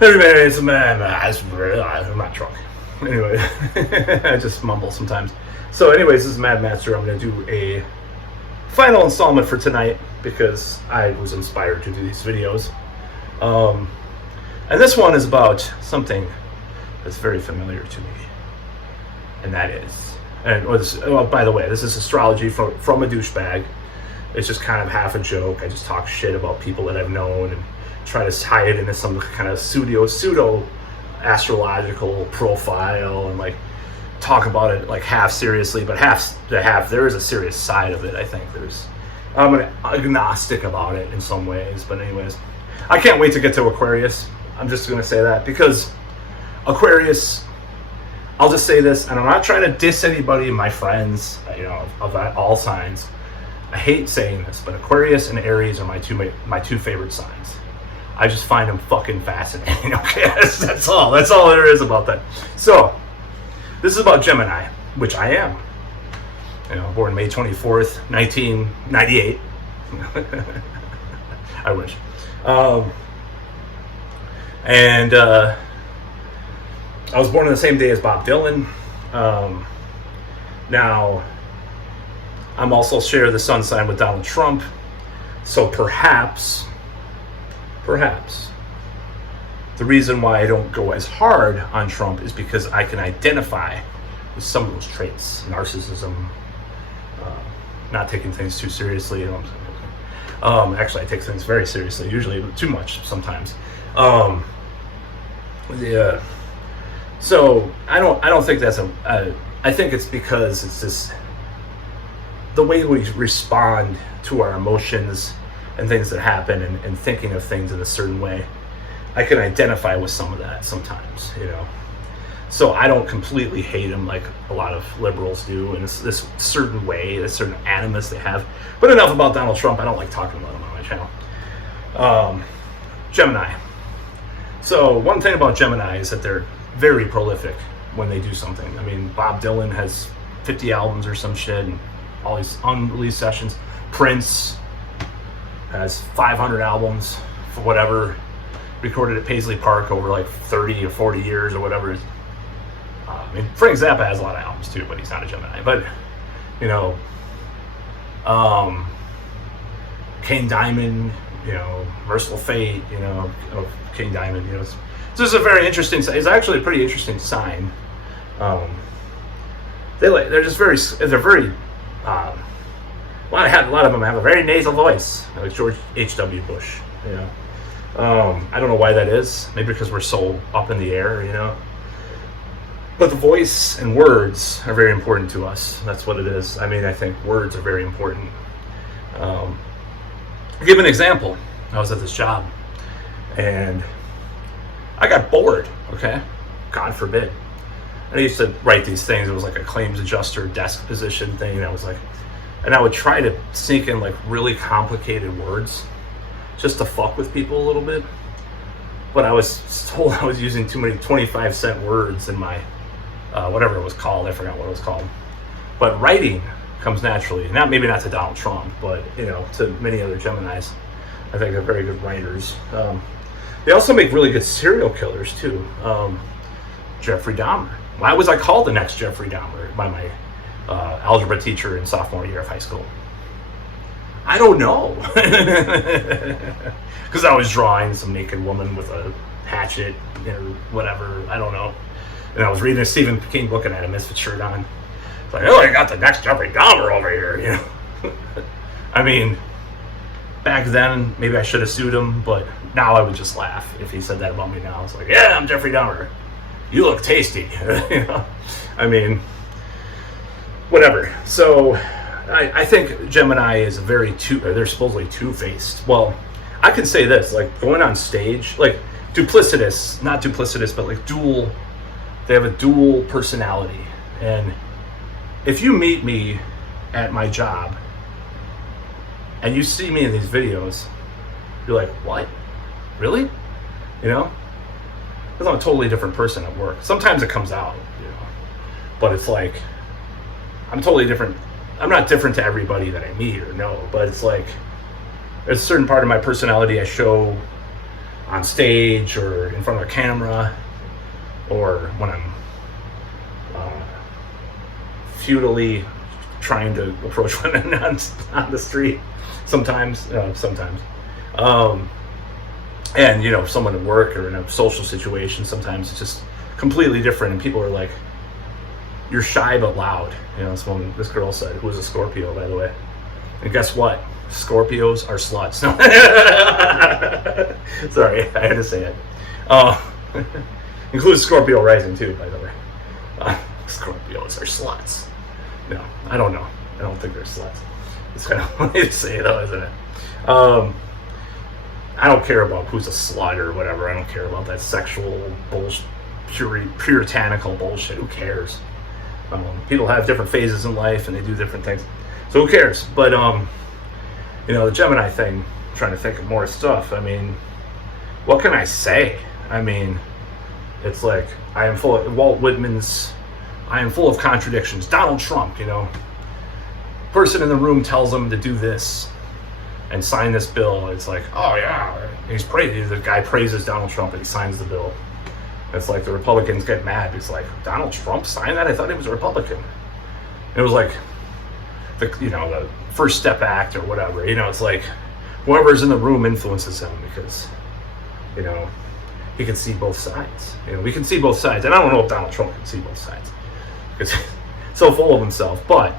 Anyways, man, I'm not drunk. Anyway, I just mumble sometimes. So, anyways, this is Mad Master. I'm going to do a final installment for tonight because I was inspired to do these videos. And this one is about something that's very familiar to me, and that is, by the way, this is astrology from a douchebag. It's just kind of half a joke. I just talk shit about people that I've known and try to tie it into some kind of pseudo astrological profile and like talk about it like half seriously, but half there is a serious side of it. I think I'm an agnostic about it in some ways, but anyways, I can't wait to get to Aquarius. I'm just going to say that because Aquarius, I'll just say this, and I'm not trying to diss anybody, my friends, of all signs. I hate saying this, but Aquarius and Aries are my two favorite signs. I just find them fucking fascinating. Okay, that's all there is about that. So, this is about Gemini, which I am. Born May 24th, 1998. I wish. And I was born on the same day as Bob Dylan. Now, I'm also share the sun sign with Donald Trump. So perhaps, the reason why I don't go as hard on Trump is because I can identify with some of those traits. Narcissism, not taking things too seriously. Actually, I take things very seriously, usually too much sometimes. Yeah. So I don't think that's I think it's because it's just the way we respond to our emotions and things that happen and thinking of things in a certain way. I can identify with some of that sometimes, So I don't completely hate him like a lot of liberals do in this certain way, this certain animus they have. But enough about Donald Trump. I don't like talking about him on my channel. Gemini. So one thing about Gemini is that they're very prolific when they do something. I mean, Bob Dylan has 50 albums or some shit and all these unreleased sessions. Prince has 500 albums for whatever, recorded at Paisley Park over like 30 or 40 years or whatever. Frank Zappa has a lot of albums too, but he's not a Gemini. But, King Diamond, Merciful Fate, King Diamond, So this is a very interesting, it's actually a pretty interesting sign. They're just very, a lot of them have a very nasal voice, like George H.W. Bush, I don't know why that is. Maybe because we're so up in the air, But the voice and words are very important to us. That's what it is. I think words are very important. I'll give an example. I was at this job, and I got bored, okay? God forbid. And I used to write these things. It was like a claims adjuster desk position thing. And I would try to sneak in like really complicated words just to fuck with people a little bit. But I was told I was using too many 25-cent words in my, whatever it was called. I forgot what it was called. But writing comes naturally. Maybe not to Donald Trump, but, to many other Geminis. I think they're very good writers. They also make really good serial killers too. Jeffrey Dahmer. Why was I called the next Jeffrey Dahmer by my algebra teacher in sophomore year of high school? I don't know. Because I was drawing some naked woman with a hatchet or whatever. I don't know. And I was reading a Stephen King book and I had a misfit shirt on. It's like, I got the next Jeffrey Dahmer over here. Back then, maybe I should have sued him, but now I would just laugh if he said that about me now. It's like, yeah, I'm Jeffrey Dahmer. You look tasty. Whatever. So I think Gemini is they're supposedly two-faced. Well, I can say this, like going on stage, like duplicitous, not duplicitous, but like they have a dual personality. And if you meet me at my job and you see me in these videos, you're like, what? Really? Because I'm a totally different person at work. Sometimes it comes out, but it's like, I'm totally different. I'm not different to everybody that I meet or know, but it's like, there's a certain part of my personality I show on stage or in front of a camera, or when I'm futilely trying to approach women on the street. Sometimes. And, you know, someone at work or in a social situation, sometimes it's just completely different. And people are like, you're shy but loud. You know, this girl said, who was a Scorpio, by the way. And guess what? Scorpios are sluts. No. Sorry, I had to say it. Includes Scorpio rising too, by the way. Scorpios are sluts. No, I don't know. I don't think they're sluts. It's kind of funny to say though, isn't it? I don't care about who's a slut or whatever. I don't care about that sexual bullshit, puritanical bullshit. Who cares? People have different phases in life and they do different things. So who cares? But, you know, the Gemini thing, I'm trying to think of more stuff. I mean, what can I say? I mean, it's like, Walt Whitman's, I am full of contradictions. Donald Trump, you know, person in the room tells him to do this and sign this bill. It's like, oh yeah, the guy praises Donald Trump and he signs the bill. It's like the Republicans get mad. It's like, Donald Trump signed that? I thought he was a Republican. And it was like, the First Step Act or whatever. You know, it's like whoever's in the room influences him because, you know, he can see both sides. You know, we can see both sides. And I don't know if Donald Trump can see both sides because he's so full of himself. But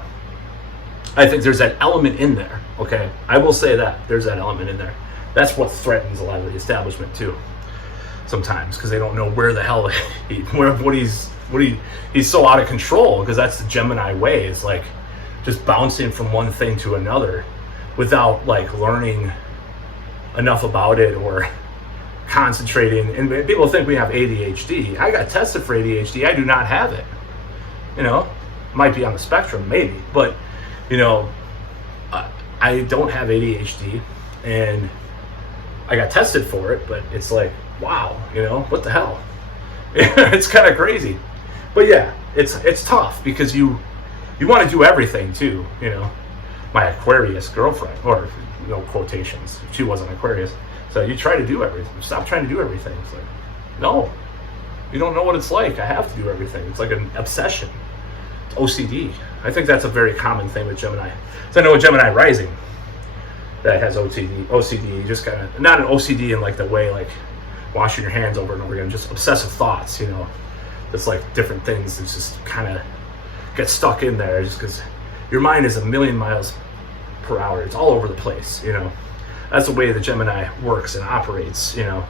I think there's that element in there. Okay, I will say that there's that element in there. That's what threatens a lot of the establishment too. Sometimes because they don't know where the hell he's so out of control, because that's the Gemini way. It's like just bouncing from one thing to another without like learning enough about it or concentrating. And people think we have ADHD. I got tested for ADHD. I do not have it. You know, might be on the spectrum maybe, but you know, I don't have ADHD, and I got tested for it, but it's like, wow, you know, what the hell? It's kind of crazy. But yeah, it's tough because you want to do everything too, you know. My Aquarius girlfriend, or no quotations, she wasn't Aquarius, so you try to do everything. Stop trying to do everything. It's like, no, you don't know what it's like. I have to do everything. It's like an obsession. It's OCD. I think that's a very common thing with Gemini. So I know a Gemini rising that has OCD, just kind of, not an OCD in like the way like washing your hands over and over again, just obsessive thoughts, you know. It's like different things that just kind of get stuck in there just because your mind is 1,000,000 miles per hour. It's all over the place, you know. That's the way the Gemini works and operates, you know.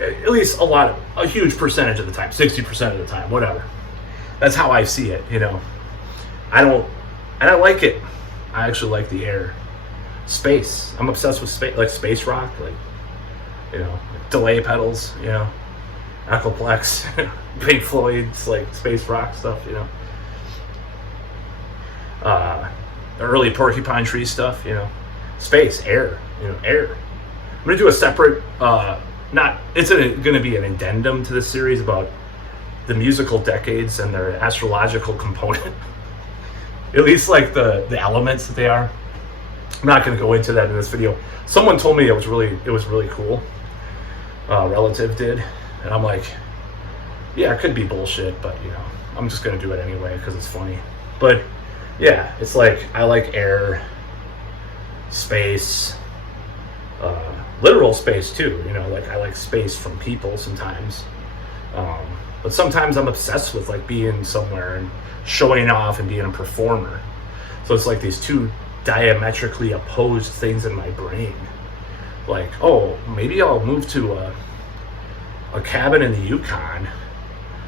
At least a huge percentage of the time, 60% of the time, whatever. That's how I see it, you know. I like it. I actually like the air. Space. I'm obsessed with space, like space rock, like, you know, delay pedals, you know, Echoplex, Pink Floyd's like space rock stuff, you know. Early Porcupine Tree stuff, you know. Space, air, you know, air. I'm gonna do a separate, it's gonna be an addendum to this series about the musical decades and their astrological component. At least like the elements that they are. I'm not going to go into that in this video. Someone told me it was really cool. Relative did, and I'm like, yeah, it could be bullshit, but you know, I'm just going to do it anyway because it's funny. But yeah, it's like I like air, space, literal space too. You know, like I like space from people sometimes. But sometimes I'm obsessed with like being somewhere and showing off and being a performer. So it's like these two diametrically opposed things in my brain. Like, oh, maybe I'll move to a cabin in the Yukon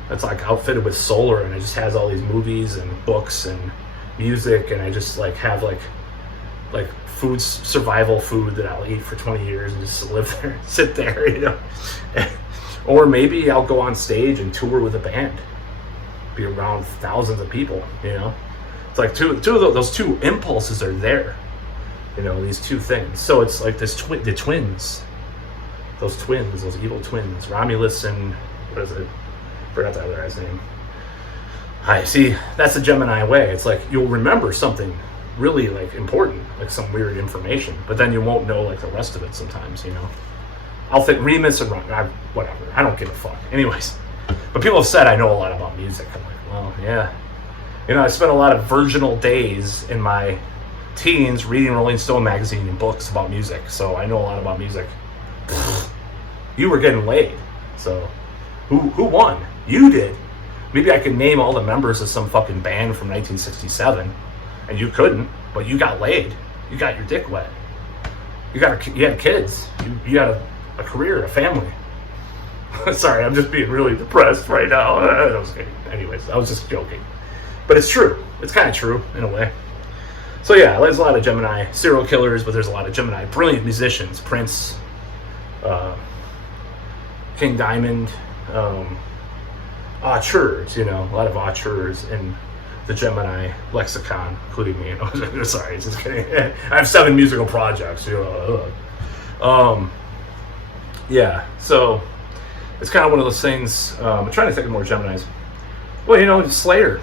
that's like outfitted with solar, and it just has all these movies and books and music, and I just like have like survival food that I'll eat for 20 years and just live there, sit there, you know. Or maybe I'll go on stage and tour with a band, be around thousands of people, you know. It's like those two impulses are there, you know, these two things. So it's like those evil twins, Romulus and, what is it? Forgot the other guy's name. I see, that's the Gemini way. It's like you'll remember something really like important, like some weird information, but then you won't know like the rest of it sometimes, you know. I'll think Remus and whatever. I don't give a fuck. Anyways, but people have said I know a lot about music. I'm like, well, yeah. You know, I spent a lot of virginal days in my teens reading Rolling Stone magazine and books about music, so I know a lot about music. You were getting laid, so who won? You did. Maybe I could name all the members of some fucking band from 1967, and you couldn't, but you got laid. You got your dick wet. You had kids. You had a career, a family. Sorry, I'm just being really depressed right now. I was kidding. Anyways, I was just joking. But it's true. It's kind of true, in a way. So yeah, there's a lot of Gemini serial killers, but there's a lot of Gemini brilliant musicians. Prince, King Diamond, auteurs, you know, a lot of auteurs in the Gemini lexicon, including me. You know, sorry, just kidding. I have 7 musical projects. You know, yeah, so it's kind of one of those things. I'm trying to think of more Geminis. Well, you know, Slayer.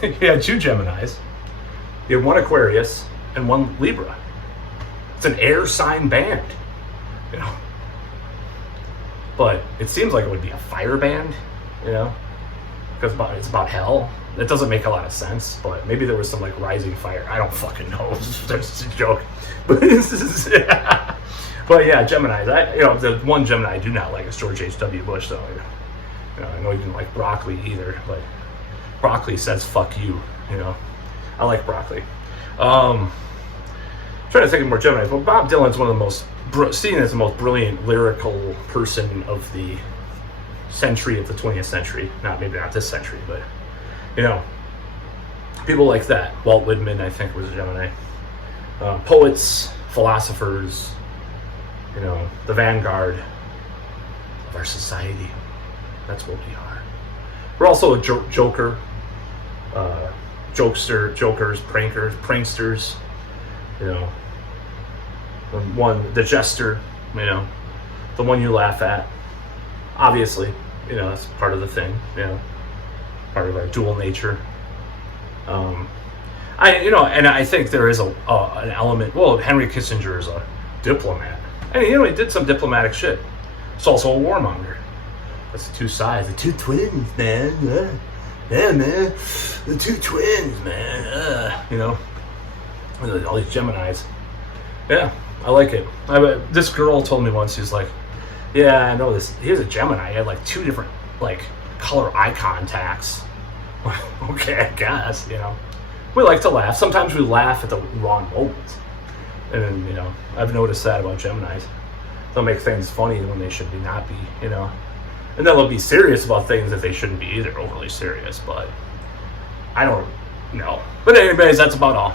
He had 2 Geminis. He had 1 Aquarius and 1 Libra. It's an air sign band, you know. But it seems like it would be a fire band, you know, because it's about hell. It doesn't make a lot of sense, but maybe there was some like rising fire. I don't fucking know. It's just a joke. But but yeah, Geminis. You know, the one Gemini I do not like is George H.W. Bush, though. You know, I know you didn't like broccoli either, but broccoli says "fuck you." You know, I like broccoli. Trying to think of more Geminis. Well, Bob Dylan's one of the most seen as the most brilliant lyrical person of the century, of the 20th century. Maybe not this century, but you know, people like that. Walt Whitman, I think, was a Gemini. Poets, philosophers, you know, the vanguard of our society. That's what we are. We're also a joker, jokers, pranksters, you know, the jester, you know, the one you laugh at. Obviously, you know, that's part of the thing, you know, part of our dual nature. I think there is an element. Well, Henry Kissinger is a diplomat, and you know, he did some diplomatic shit. He's also a warmonger. That's the 2 sides, the 2 twins, man. Yeah, man, the 2 twins, man. You know, all these Geminis. Yeah, I like it. This girl told me once, she's like, yeah, I know this. Here's a Gemini. He had like 2 different like color eye contacts. Okay, I guess, you know. We like to laugh. Sometimes we laugh at the wrong moments. And then, you know, I've noticed that about Geminis. They'll make things funny when they should not be, you know. And then they'll be serious about things that they shouldn't be either, overly serious. But I don't know. But anyways, that's about all.